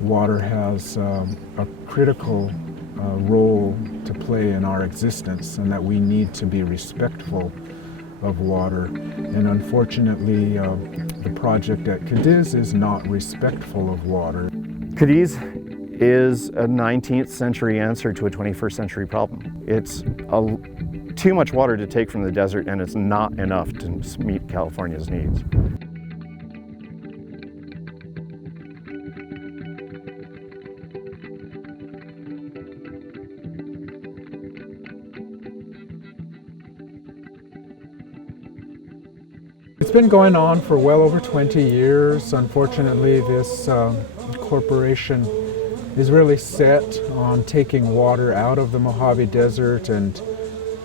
Water has a critical role to play in our existence, and that we need to be respectful of water. And unfortunately, the project at Cadiz is not respectful of water. Cadiz is a 19th century answer to a 21st century problem. It's too much water to take from the desert, and it's not enough to meet California's needs. It's been going on for well over 20 years. Unfortunately, this corporation is really set on taking water out of the Mojave Desert and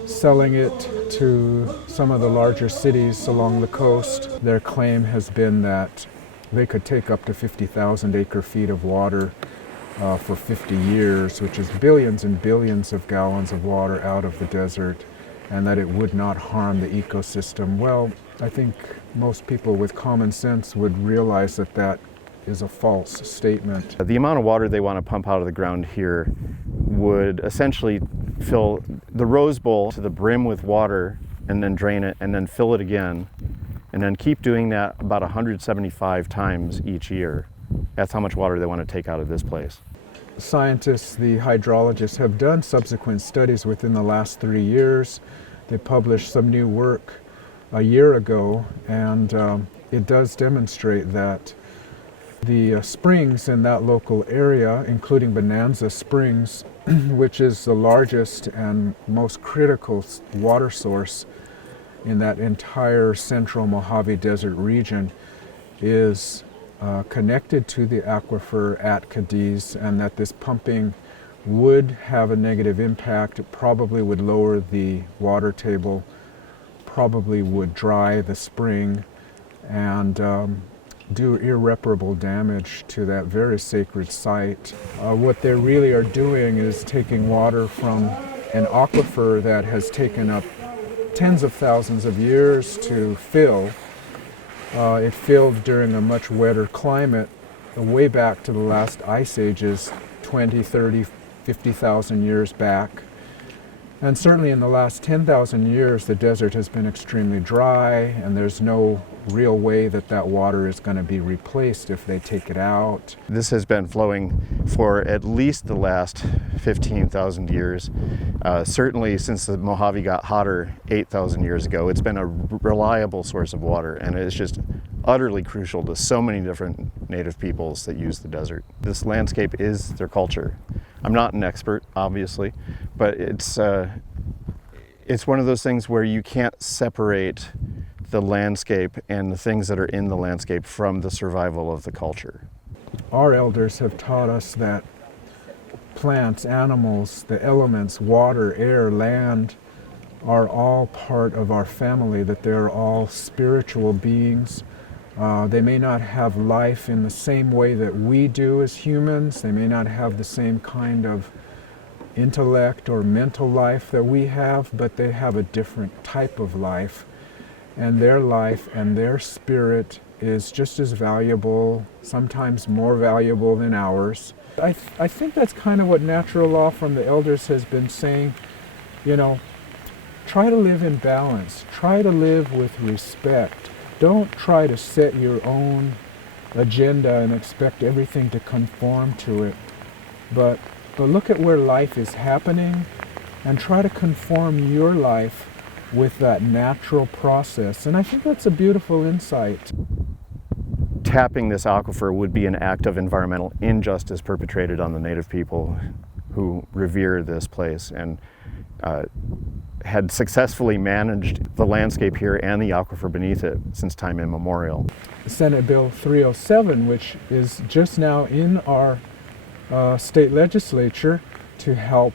selling it to some of the larger cities along the coast. Their claim has been that they could take up to 50,000 acre-feet of water for 50 years, which is billions and billions of gallons of water out of the desert, and that it would not harm the ecosystem. Well, I think most people with common sense would realize that that is a false statement. The amount of water they want to pump out of the ground here would essentially fill the Rose Bowl to the brim with water, and then drain it, and then fill it again, and then keep doing that about 175 times each year. That's how much water they want to take out of this place. Scientists, the hydrologists, have done subsequent studies within the last 3 years. They published some new work a year ago, and it does demonstrate that the springs in that local area, including Bonanza Springs, which is the largest and most critical water source in that entire central Mojave Desert region, is connected to the aquifer at Cadiz, and that this pumping would have a negative impact. It probably would lower the water table, probably would dry the spring, and do irreparable damage to that very sacred site. What they really are doing is taking water from an aquifer that has taken up tens of thousands of years to fill. It filled during a much wetter climate way back to the last ice ages, 20, 30, 50,000 years back. And certainly in the last 10,000 years, the desert has been extremely dry, and there's no real way that that water is going to be replaced if they take it out. This has been flowing for at least the last 15,000 years. Certainly since the Mojave got hotter 8,000 years ago, it's been a reliable source of water, and it's just utterly crucial to so many different native peoples that use the desert. This landscape is their culture. I'm not an expert, obviously, but it's one of those things where you can't separate the landscape and the things that are in the landscape from the survival of the culture. Our elders have taught us that plants, animals, the elements, water, air, land, are all part of our family, that they're all spiritual beings. They may not have life in the same way that we do as humans. They may not have the same kind of intellect or mental life that we have, but they have a different type of life. And their life and their spirit is just as valuable, sometimes more valuable than ours. I think that's kind of what natural law from the elders has been saying. You know, try to live in balance. Try to live with respect. Don't try to set your own agenda and expect everything to conform to it. But look at where life is happening and try to conform your life with that natural process. And I think that's a beautiful insight. Tapping this aquifer would be an act of environmental injustice perpetrated on the native people who revere this place and had successfully managed the landscape here and the aquifer beneath it since time immemorial. Senate Bill 307, which is just now in our state legislature to help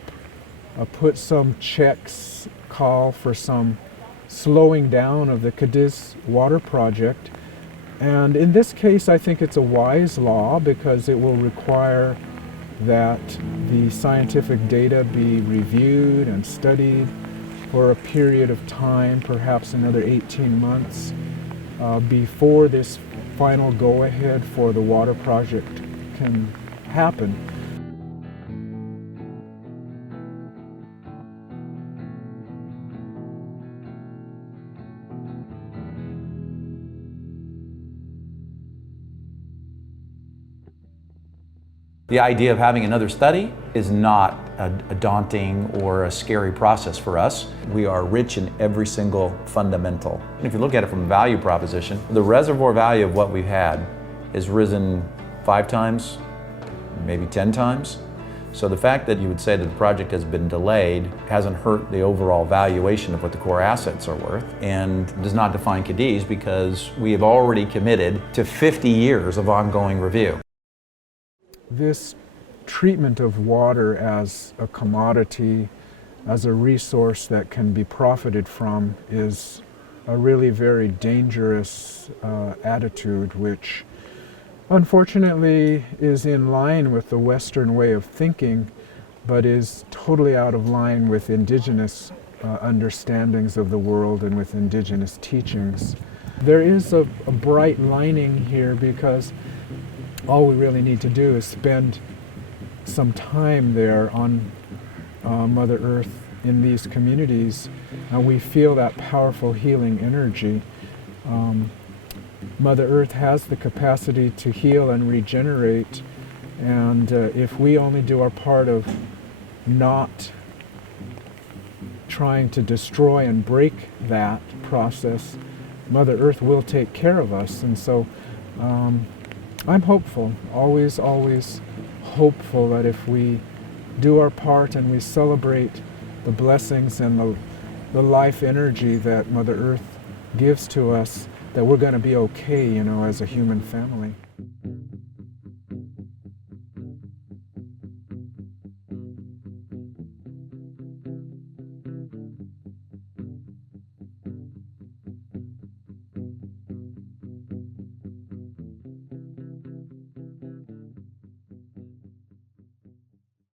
put some checks, call for some slowing down of the Cadiz Water Project. And in this case, I think it's a wise law because it will require that the scientific data be reviewed and studied for a period of time, perhaps another 18 months, before this final go-ahead for the water project can happen. The idea of having another study is not a daunting or a scary process for us. We are rich in every single fundamental. And if you look at it from a value proposition, the reservoir value of what we've had has risen 5 times, maybe 10 times. So the fact that you would say that the project has been delayed hasn't hurt the overall valuation of what the core assets are worth, and does not define Cadiz, because we have already committed to 50 years of ongoing review. This treatment of water as a commodity, as a resource that can be profited from, is a really very dangerous attitude, which unfortunately is in line with the Western way of thinking, but is totally out of line with indigenous understandings of the world and with indigenous teachings. There is a bright lining here, because all we really need to do is spend some time there on Mother Earth in these communities, and we feel that powerful healing energy. Mother Earth has the capacity to heal and regenerate, and if we only do our part of not trying to destroy and break that process, Mother Earth will take care of us. And so I'm hopeful, always hopeful, that if we do our part and we celebrate the blessings and the life energy that Mother Earth gives to us, that we're going to be okay, as a human family.